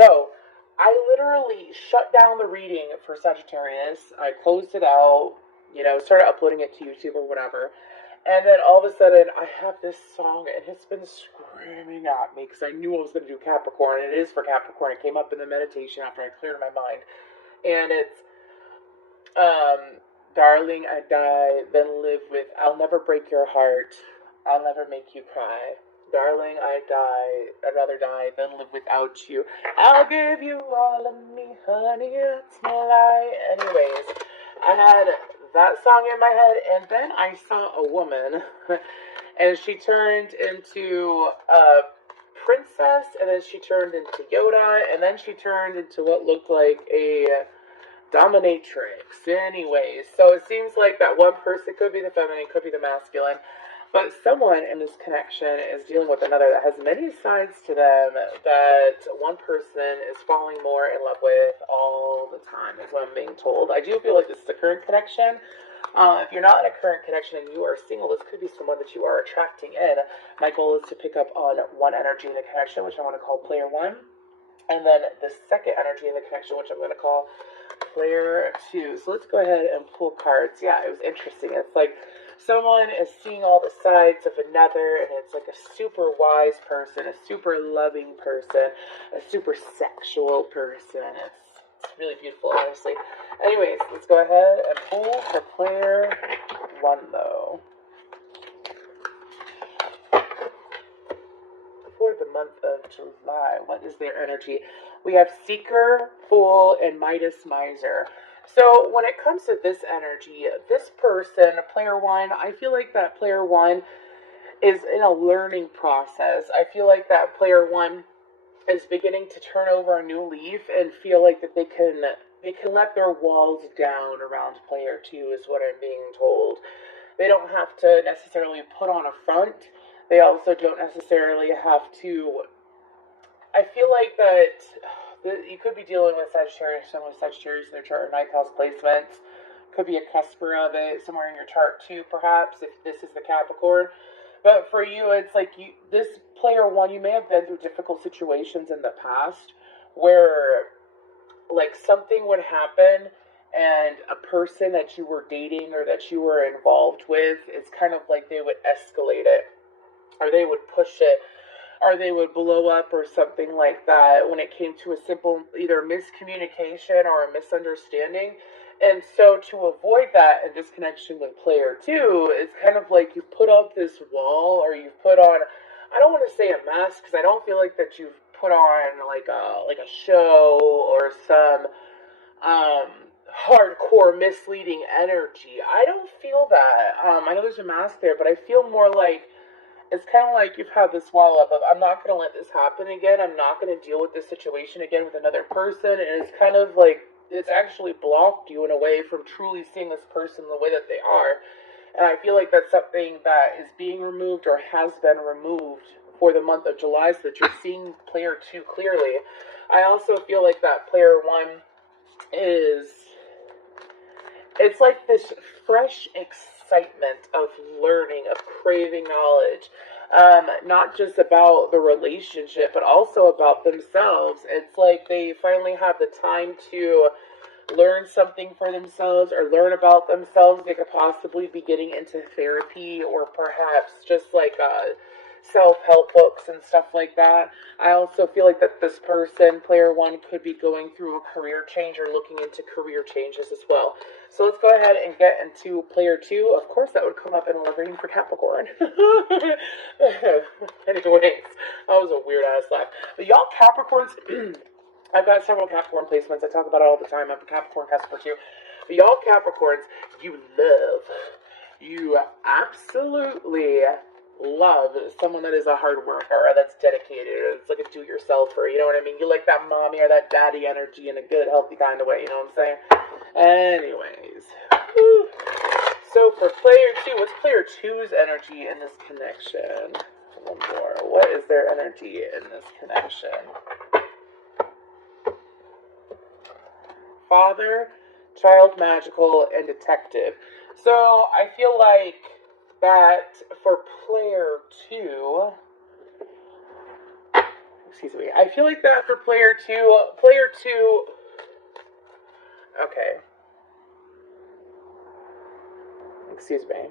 So, I literally shut down the reading for Sagittarius. I closed it out, started uploading it to YouTube or whatever. And then all of a sudden, I have this song, and it's been screaming at me because I knew I was going to do Capricorn. And it is for Capricorn. It came up in the meditation after I cleared my mind. And it's, darling, I die, then live with, I'll never break your heart. I'll never make you cry. Darling, I die, I'd rather die than live without you. I'll give you all of me, honey, that's my lie. Anyways, I had that song in my head, and then I saw a woman, and she turned into a princess, and then she turned into Yoda, and then she turned into what looked like a dominatrix. Anyways, so it seems like that one person could be the feminine, could be the masculine. But someone in this connection is dealing with another that has many sides to them that one person is falling more in love with all the time, is what I'm being told. I do feel like this is a current connection. If you're not in a current connection and you are single, this could be someone that you are attracting in. My goal is to pick up on one energy in the connection, which I want to call player one. And then the second energy in the connection, which I'm going to call player two. So let's go ahead and pull cards. Yeah, it was interesting. It's like someone is seeing all the sides of another, and it's like a super wise person, a super loving person, a super sexual person. It's really beautiful, honestly. Anyways, let's go ahead and pull for player one, though. For the month of July, what is their energy? We have Seeker, Fool, and Midas Miser. So when it comes to this energy, this person, player one, I feel like that player one is in a learning process. I feel like that player one is beginning to turn over a new leaf and feel like that they can let their walls down around player two, is what I'm being told. They don't have to necessarily put on a front. They also don't necessarily have to. I feel like that you could be dealing with Sagittarius, someone with Sagittarius in their chart or ninth house placements. Could be a cusper of it somewhere in your chart too, perhaps, if this is the Capricorn. But for you, it's like this player one, you may have been through difficult situations in the past where like something would happen and a person that you were dating or that you were involved with, it's kind of like they would escalate it, or they would push it, or they would blow up or something like that when it came to a simple either miscommunication or a misunderstanding. And so to avoid that and disconnection with player two, it's kind of like you put up this wall, or you've put on, I don't want to say a mask, because I don't feel like that you've put on like a show or some hardcore misleading energy. I don't feel that. I know there's a mask there, but I feel more like it's kind of like you've had this wall up of, I'm not going to let this happen again. I'm not going to deal with this situation again with another person. And it's kind of like it's actually blocked you in a way from truly seeing this person the way that they are. And I feel like that's something that is being removed or has been removed for the month of July, so that you're seeing player two clearly. I also feel like that player one is, it's like this fresh excitement of learning, of craving knowledge, not just about the relationship, but also about themselves. It's like they finally have the time to learn something for themselves or learn about themselves. They could possibly be getting into therapy, or perhaps just like self-help books and stuff like that. I also feel like that this person, player one, could be going through a career change or looking into career changes as well. So let's go ahead and get into player two. Of course, that would come up in a reading for Capricorn. Anyways, that was a weird ass laugh. But y'all Capricorns, I've got several Capricorn placements. I talk about it all the time. I'm a Capricorn Casper too. But y'all Capricorns, you absolutely love someone that is a hard worker or that's dedicated. It's like a do-it-yourselfer, you know what I mean? You like that mommy or that daddy energy in a good, healthy kind of way, you know what I'm saying? Anyways. Whew. So for player two, what's player two's energy in this connection? One more. What is their energy in this connection? Father, child, magical, and detective. So I feel like that for player two, excuse me. I feel like that for player two. Player two. Okay. Excuse me.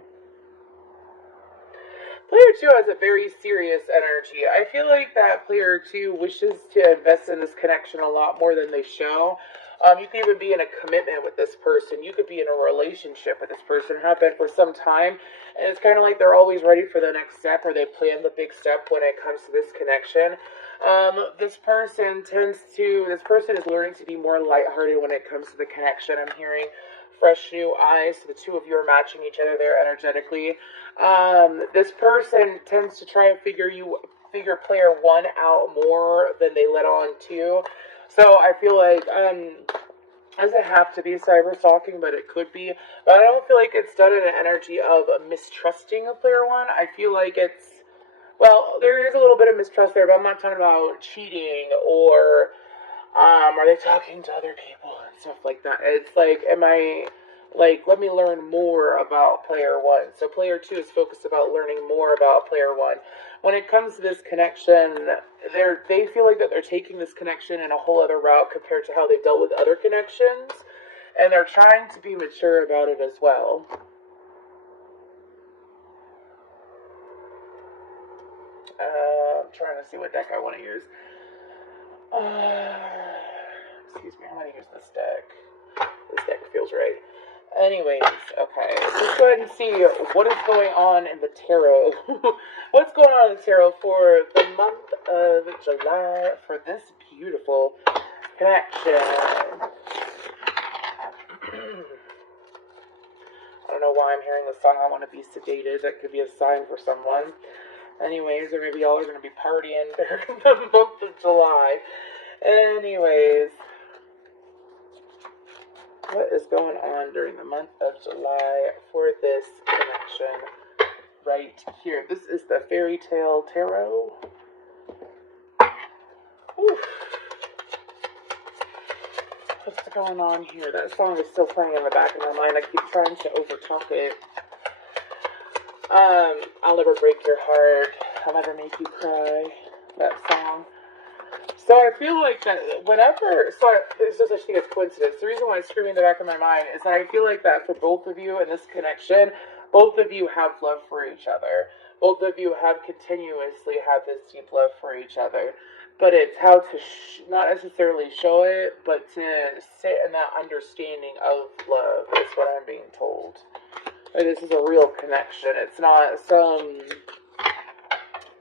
Player two has a very serious energy. I feel like that player two wishes to invest in this connection a lot more than they show. You could even be in a commitment with this person. You could be in a relationship with this person, have been for some time, and it's kind of like they're always ready for the next step, or they plan the big step when it comes to this connection. This person is learning to be more lighthearted when it comes to the connection. I'm hearing fresh new eyes. So the two of you are matching each other there energetically. This person tends to try and figure player one out more than they let on to. So I feel like doesn't have to be cyber stalking, but it could be. But I don't feel like it's done in an energy of mistrusting of player one. I feel like there is a little bit of mistrust there, but I'm not talking about cheating or are they talking to other people and stuff like that. It's like, let me learn more about player one. So player two is focused about learning more about player one. When it comes to this connection, they feel like that they're taking this connection in a whole other route compared to how they've dealt with other connections, and they're trying to be mature about it as well. I'm trying to see what deck I want to use. Excuse me, I'm going to use this deck. This deck feels right. Anyways, okay, let's go ahead and see what is going on in the tarot. What's going on in the tarot for the month of July for this beautiful connection? I don't know why I'm hearing the song I Want to Be Sedated. That could be a sign for someone. Anyways, or maybe y'all are going to be partying during the month of July. Anyways, what is going on during the month of July for this connection right here? This is the Fairy Tale Tarot. Oof. What's going on here? That song is still playing in the back of my mind. I keep trying to overtalk it. I'll Never Break Your Heart. I'll Never Make You Cry. That song. So I feel like that there's no such thing as coincidence. The reason why it's screaming in the back of my mind is that I feel like that for both of you in this connection, both of you have love for each other. Both of you have continuously had this deep love for each other. But it's how to not necessarily show it, but to sit in that understanding of love is what I'm being told. And this is a real connection. It's not some...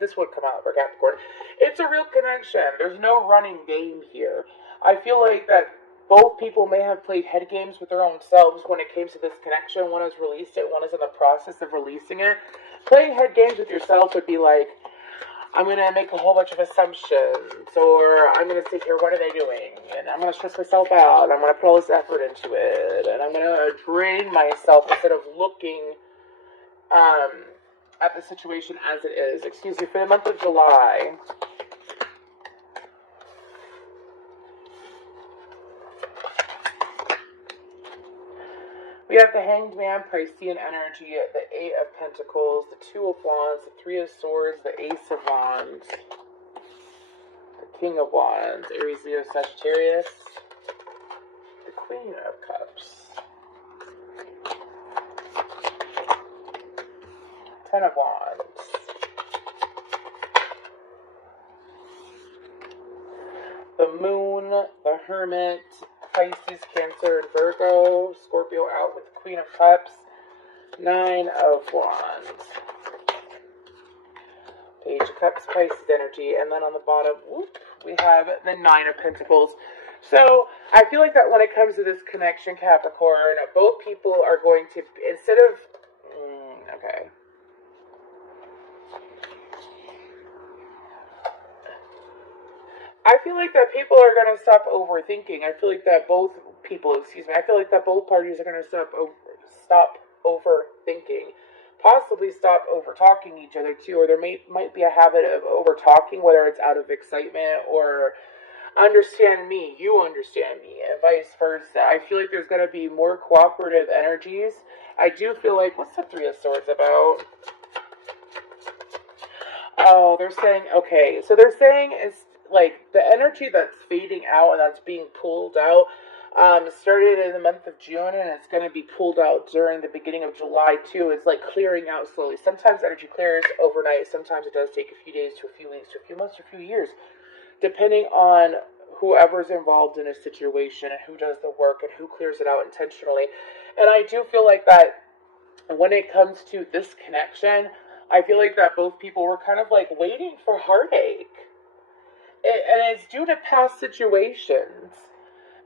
This would come out for Capricorn. It's a real connection. There's no running game here. I feel like that both people may have played head games with their own selves when it came to this connection. One has released it, one is in the process of releasing it. Playing head games with yourself would be like, I'm going to make a whole bunch of assumptions, or I'm going to sit here, what are they doing? And I'm going to stress myself out, I'm going to put all this effort into it, and I'm going to drain myself instead of looking at the situation as it is. Excuse me, for the month of July. We have the Hanged Man, Piscean energy, the Eight of Pentacles, the Two of Wands, the Three of Swords, the Ace of Wands, the King of Wands, Aries, Leo, Sagittarius, the Queen of Cups, Ten of Wands, the Moon, the Hermit, Pisces, Cancer, and Virgo. Scorpio out with the Queen of Cups. Nine of Wands. Page of Cups, Pisces energy. And then on the bottom, we have the Nine of Pentacles. So I feel like that when it comes to this connection, Capricorn, both people are going to, instead of... okay. I feel like that people are going to stop overthinking. I feel like that both parties are going to stop overthinking. Possibly stop over-talking each other too, or there might be a habit of over-talking, whether it's out of excitement or understand me, you understand me, and vice versa. I feel like there's going to be more cooperative energies. I do feel like, what's the Three of Swords about? Oh, they're saying, okay, so they're saying like the energy that's fading out and that's being pulled out started in the month of June and it's going to be pulled out during the beginning of July too. It's like clearing out slowly. Sometimes energy clears overnight. Sometimes it does take a few days to a few weeks to a few months to a few years, depending on whoever's involved in a situation and who does the work and who clears it out intentionally. And I do feel like that when it comes to this connection, I feel like that both people were kind of like waiting for heartache. And it's due to past situations.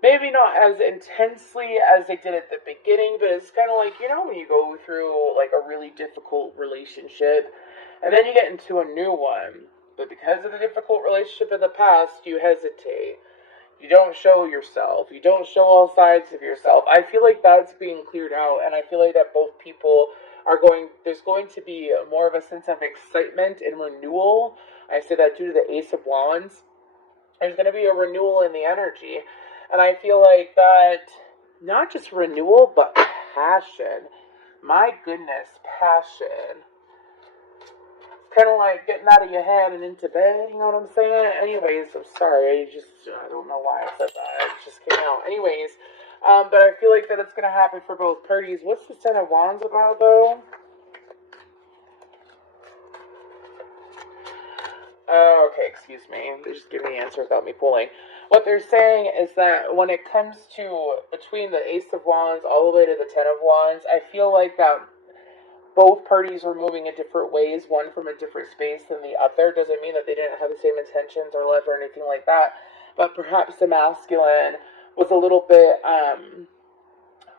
Maybe not as intensely as they did at the beginning, but it's kind of like, when you go through like a really difficult relationship and then you get into a new one. But because of the difficult relationship in the past, you hesitate. You don't show yourself. You don't show all sides of yourself. I feel like that's being cleared out, and I feel like that both people there's going to be more of a sense of excitement and renewal. I say that due to the Ace of Wands. There's going to be a renewal in the energy. And I feel like that, not just renewal, but passion. My goodness, passion. Kind of like getting out of your head and into bed, you know what I'm saying? Anyways, I'm sorry, I don't know why I said that, it just came out. Anyways, but I feel like that it's going to happen for both parties. What's the Ten of Wands about, though? Okay, excuse me, they just give me the answer without me pulling. What they're saying is that when it comes to between the Ace of Wands all the way to the Ten of Wands, I feel like that both parties were moving in different ways, one from a different space than the other. Doesn't mean that they didn't have the same intentions or love or anything like that, but perhaps the masculine was a little bit,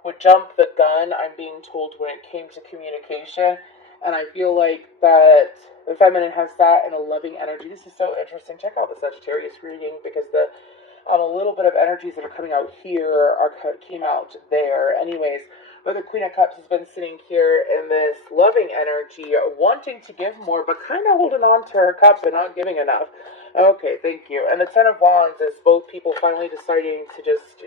would jump the gun, I'm being told, when it came to communication. And I feel like that the feminine has that in a loving energy. This is so interesting. Check out the Sagittarius reading, because a little bit of energies that are coming out here came out there. Anyways, but the Queen of Cups has been sitting here in this loving energy, wanting to give more, but kind of holding on to her cups and not giving enough. Okay, thank you. And the Ten of Wands is both people finally deciding to just...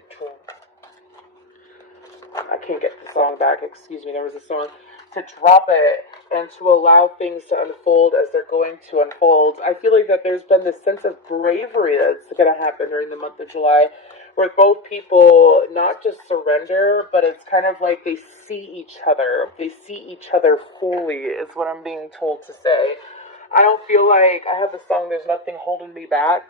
I can't get the song back. Excuse me, there was a song. To drop it and to allow things to unfold as they're going to unfold. I feel like that there's been this sense of bravery that's going to happen during the month of July, where both people not just surrender, but it's kind of like they see each other. They see each other fully, is what I'm being told to say. I don't feel like I have the song There's Nothing Holding Me Back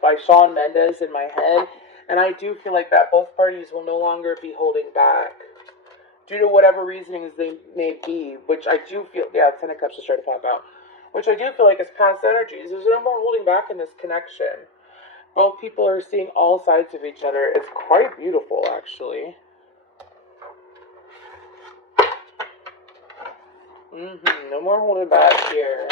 by Shawn Mendes in my head, and I do feel like that both parties will no longer be holding back due to whatever reasonings they may be, which I do feel, yeah, Ten of Cups is trying to pop out, which I do feel like is past energies. There's no more holding back in this connection. Both people are seeing all sides of each other. It's quite beautiful, actually. No more holding back here.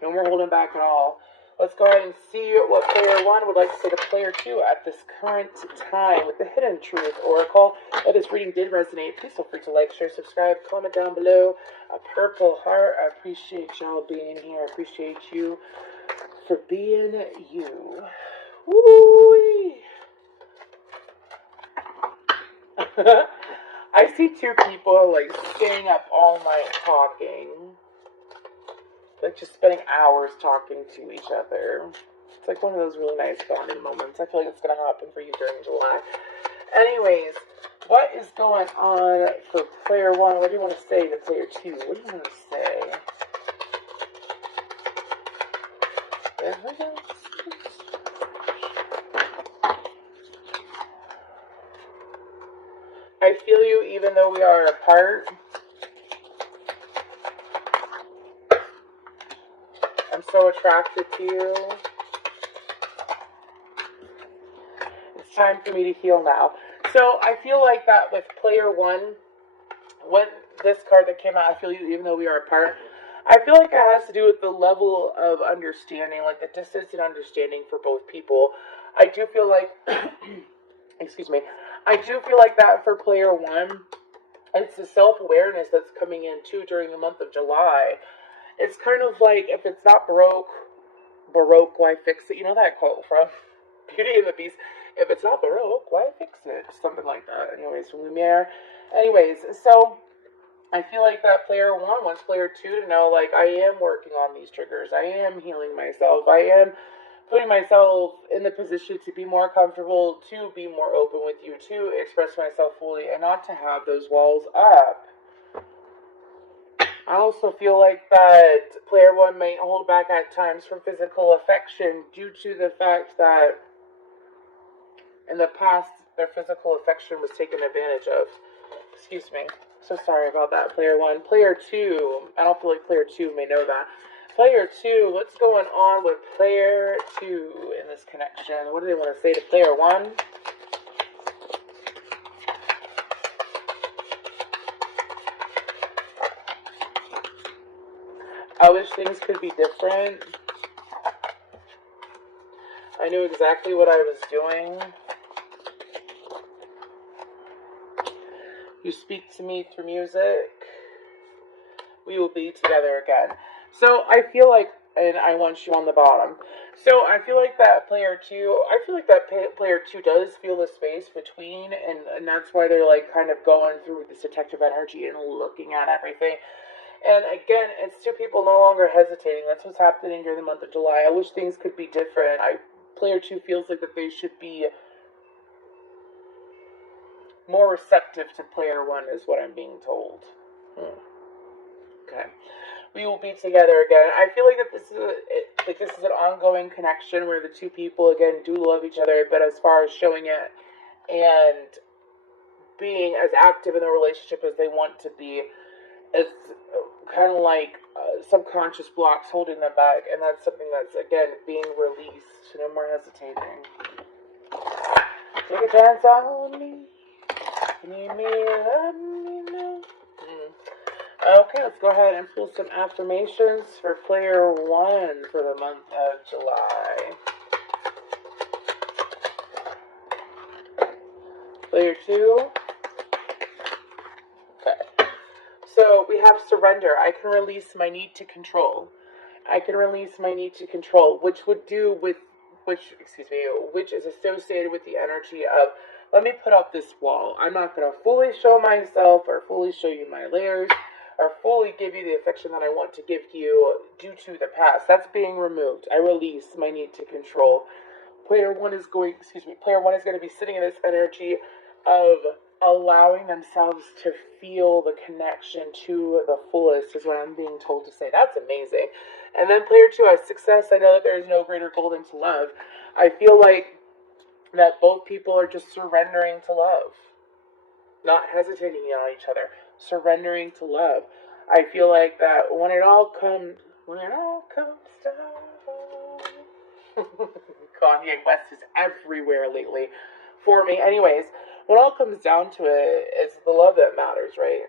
No more holding back at all. Let's go ahead and see what player 1 would like to say to player 2 at this current time with the Hidden Truth Oracle. If this reading did resonate, please feel free to like, share, subscribe, comment down below. A purple heart. I appreciate y'all being here. I appreciate you for being you. Woo-wee. I see two people like staying up all night talking. Like just spending hours talking to each other. It's like one of those really nice bonding moments. I feel like it's going to happen for you during July. Anyways, what is going on for player 1? What do you want to say to player 2? What do you want to say? I feel you even though we are apart. I'm so attracted to you. It's time for me to heal now. So I feel like that with player 1, when this card that came out, I feel you even though we are apart, I feel like it has to do with the level of understanding, like the distance and understanding for both people. I do feel like, excuse me, I do feel like that for player 1, it's the self-awareness that's coming in too during the month of July. It's kind of like, if it's not Baroque, why fix it? You know that quote from Beauty and the Beast? If it's not Baroque, why fix it? Something like that. Anyways, from Lumiere. Anyways, so I feel like that player 1 wants player 2 to know, like, I am working on these triggers. I am healing myself. I am putting myself in the position to be more comfortable, to be more open with you, to express myself fully, and not to have those walls up. I also feel like that player one might hold back at times from physical affection due to the fact that in the past their physical affection was taken advantage of. Excuse me. So sorry about that, player one. Player two, I don't feel like player two may know that. Player two, what's going on with player two in this connection? What do they want to say to player one? I wish things could be different. I knew exactly what I was doing. You speak to me through music. We will be together again. So I feel like, and I want you on the bottom. So I feel like that player two, player two does feel the space between, and that's why they're like kind of going through this detective energy and looking at everything. And again, it's two people no longer hesitating. That's what's happening during the month of July. I wish things could be different. Player two feels like that they should be more receptive to player one, is what I'm being told. Okay. We will be together again. I feel like that this is an ongoing connection where the two people again do love each other, but as far as showing it and being as active in the relationship as they want to be, it's kind of like subconscious blocks holding them back, and that's something that's again being released. No more hesitating. Take a chance on me. Need me, let me know. Okay, let's go ahead and pull some affirmations for player one for the month of July. Player two. Okay. So we have surrender. I can release my need to control. I can release my need to control, which is associated with the energy of, let me put up this wall. I'm not going to fully show myself or fully show you my layers or fully give you the affection that I want to give you due to the past. That's being removed. I release my need to control. Player one is going to be sitting in this energy of allowing themselves to feel the connection to the fullest, is what I'm being told to say. That's amazing. And then player two has success. I know that there is no greater goal than to love. I feel like that both people are just surrendering to love, not hesitating on each other, surrendering to love. I feel like that when it all comes down. Kanye West is everywhere lately for me. Anyways, when it all comes down to it, it's the love that matters, right?